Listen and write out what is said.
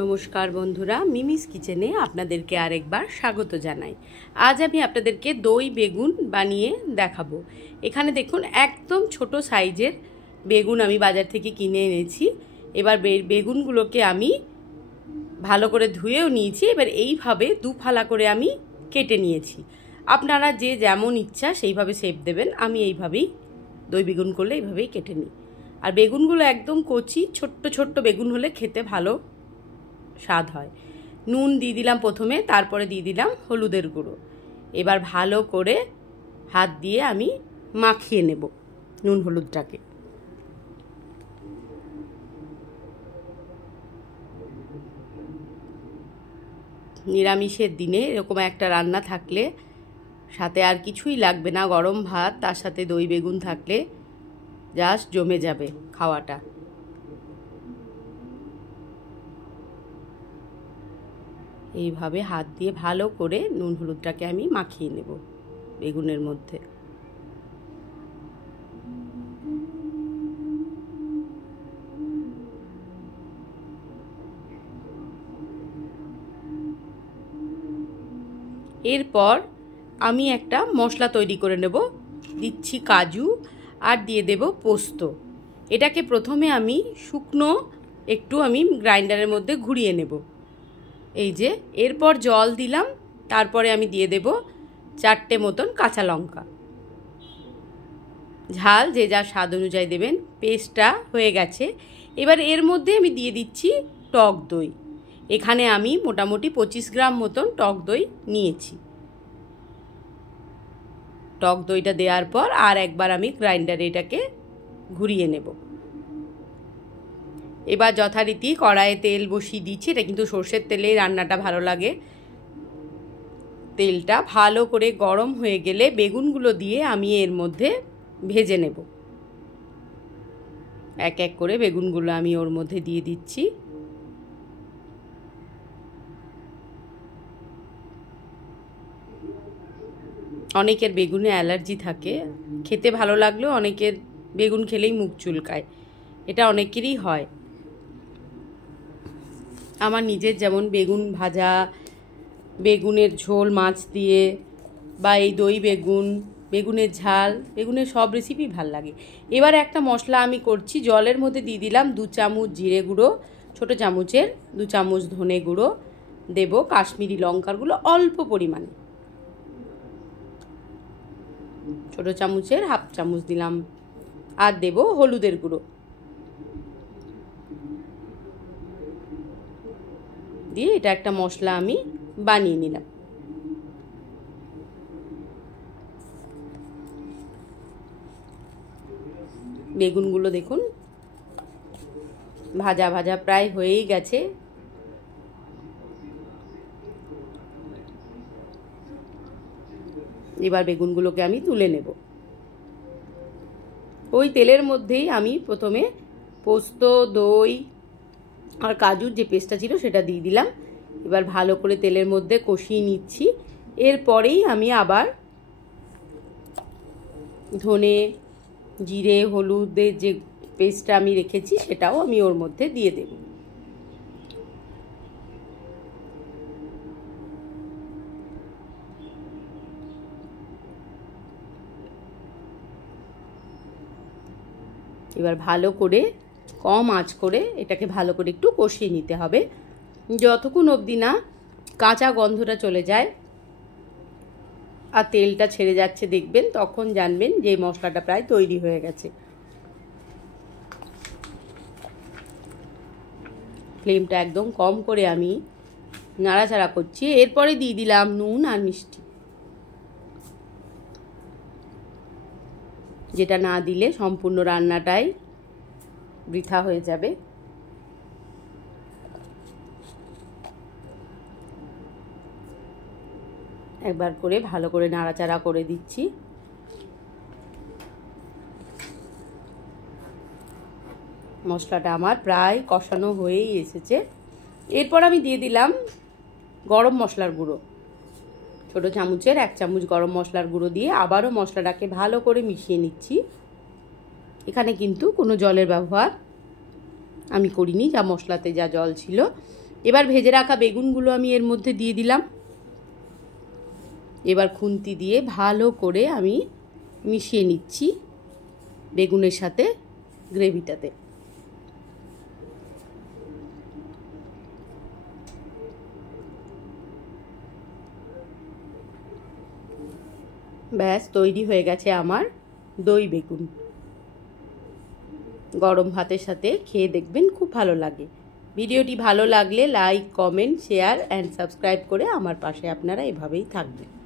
নমস্কার বন্ধুরা, মিমিস কিচেনে আপনাদেরকে আরেকবার স্বাগত জানাই। আজ আমি আপনাদেরকে দই বেগুন বানিয়ে দেখাবো। এখানে দেখুন একদম ছোট সাইজের বেগুন আমি বাজার থেকে কিনে এনেছি। এবার বেগুনগুলোকে আমি ভালো করে ধুয়েও নিয়েছি। এবার এইভাবে দুফালা করে আমি কেটে নিয়েছি। আপনারা যে যেমন ইচ্ছা সেইভাবে শেপ দেবেন। আমি এইভাবেই দই বেগুন করলে এইভাবেই কেটে নিই। আর বেগুনগুলো একদম কচি ছোট্ট ছোট্ট বেগুন হলে খেতে ভালো স্বাদ হয়। নুন দিয়ে দিলাম প্রথমে, তারপরে দিয়ে দিলাম হলুদের গুঁড়ো। এবার ভালো করে হাত দিয়ে আমি মাখিয়ে নেব নুন হলুদটাকে। নিরামিষের দিনে এরকম একটা রান্না থাকলে সাথে আর কিছুই লাগবে না, গরম ভাত তার সাথে দই বেগুন থাকলে জাস্ট জমে যাবে খাওয়াটা। এইভাবে হাত দিয়ে ভালো করে নুন হলুদটাকে আমি মাখিয়ে নেব বেগুনের মধ্যে। এরপর আমি একটা মশলা তৈরি করে নেব। দিচ্ছি কাজু আর দিয়ে দেব পোস্ত। এটাকে প্রথমে আমি শুকনো একটু আমি গ্রাইন্ডারের মধ্যে ঘুরিয়ে নেব। এই যে, এরপর জল দিলাম, তারপরে আমি দিয়ে দেব 4টে মতন কাঁচা লঙ্কা। ঝাল যে যা স্বাদ অনুযায়ী দেবেন। পেস্টটা হয়ে গেছে। এবার এর মধ্যে আমি দিয়ে দিচ্ছি টক দই। এখানে আমি মোটামুটি 25 গ্রাম মতন টক দই নিয়েছি। টক দইটা দেওয়ার পর আর একবার আমি গ্রাইন্ডারে এটাকে ঘুরিয়ে নেব। এবার যথারীতি কড়াইয়ে তেল বসিয়ে দিচ্ছি। এটা কিন্তু সর্ষের তেলে রান্নাটা ভালো লাগে। তেলটা ভালো করে গরম হয়ে গেলে বেগুনগুলো দিয়ে আমি এর মধ্যে ভেজে নেব। এক এক করে বেগুনগুলো আমি ওর মধ্যে দিয়ে দিচ্ছি। অনেকের বেগুনে অ্যালার্জি থাকে, খেতে ভালো লাগলেও অনেকের বেগুন খেলেই মুখ চুলকায়। এটা অনেকেরই হয়। আমার নিজের যেমন বেগুন ভাজা, বেগুনের ঝোল মাছ দিয়ে, বা এই দই বেগুন, বেগুনের ঝাল, বেগুনের সব রেসিপি ভাল লাগে। এবার একটা মশলা আমি করছি। জলের মধ্যে দিয়ে দিলাম 2 চামচ জিরে গুঁড়ো, ছোটো চামচের 2 চামচ ধনে গুঁড়ো, দেব কাশ্মীরি লঙ্কার গুঁড়ো অল্প পরিমাণে, ছোটো চামচের হাফ চামচ দিলাম, আর দেব হলুদের গুঁড়ো দিয়ে এটা একটা মশলা আমি বানিয়ে নিলাম। বেগুনগুলো দেখুন ভাজা ভাজা প্রায় হয়েই গেছে। এবার বেগুনগুলোকে আমি তুলে নেব। ওই তেলের মধ্যেই আমি প্রথমে পোস্ত, দই আর কাজুর যে পেস্টটা ছিল সেটা দিয়ে দিলাম। এবার ভালো করে তেলের মধ্যে কষিয়ে নিচ্ছি। এরপরেই আমি আবার ধনে, জিরে, হলুদের যে পেস্টটা আমি রেখেছি সেটাও আমি ওর মধ্যে দিয়ে দেব। এবার ভালো করে কম আঁচ করে এটাকে ভালো করে একটু কষিয়ে নিতে হবে, যতক্ষণ অবধি না কাঁচা গন্ধটা চলে যায় আর তেলটা ছেড়ে যাচ্ছে দেখবেন, তখন জানবেন যে মশলাটা প্রায় তৈরি হয়ে গেছে। ফ্লেমটা একদম কম করে আমি নাড়াচাড়া করছি। এরপরে দিয়ে দিলাম নুন আর মিষ্টি, যেটা না দিলে সম্পূর্ণ রান্নাটাই বৃথা হয়ে যাবে। একবার করে ভালো করে নাড়াচাড়া করে দিচ্ছি। মশলাটা আমার প্রায় কষানো হয়েই এসেছে। এরপর আমি দিয়ে দিলাম গরম মশলার গুঁড়ো। ছোটো চামচের 1 চামচ গরম মশলার গুঁড়ো দিয়ে আবারও মশলাটাকে ভালো করে মিশিয়ে নিচ্ছি। এখানে কিন্তু কোনো জলের ব্যবহার আমি করিনি, যা মশলাতে যা জল ছিল এবার ভেজে রাখা বেগুনগুলো আমি এর মধ্যে দিয়ে দিলাম। এবার খুন্তি দিয়ে ভালো করে আমি মিশিয়ে নিচ্ছি বেগুনের সাথে গ্রেভিটাতে। ব্যাস তৈরি হয়ে গেছে আমার দই বেগুন। গরম ভাতের সাথে খেয়ে দেখবেন, খুব ভালো লাগে। ভিডিওটি ভালো লাগলে like, comment, share and subscribe করে আমার পাশে আপনারা এভাবেই থাকবেন।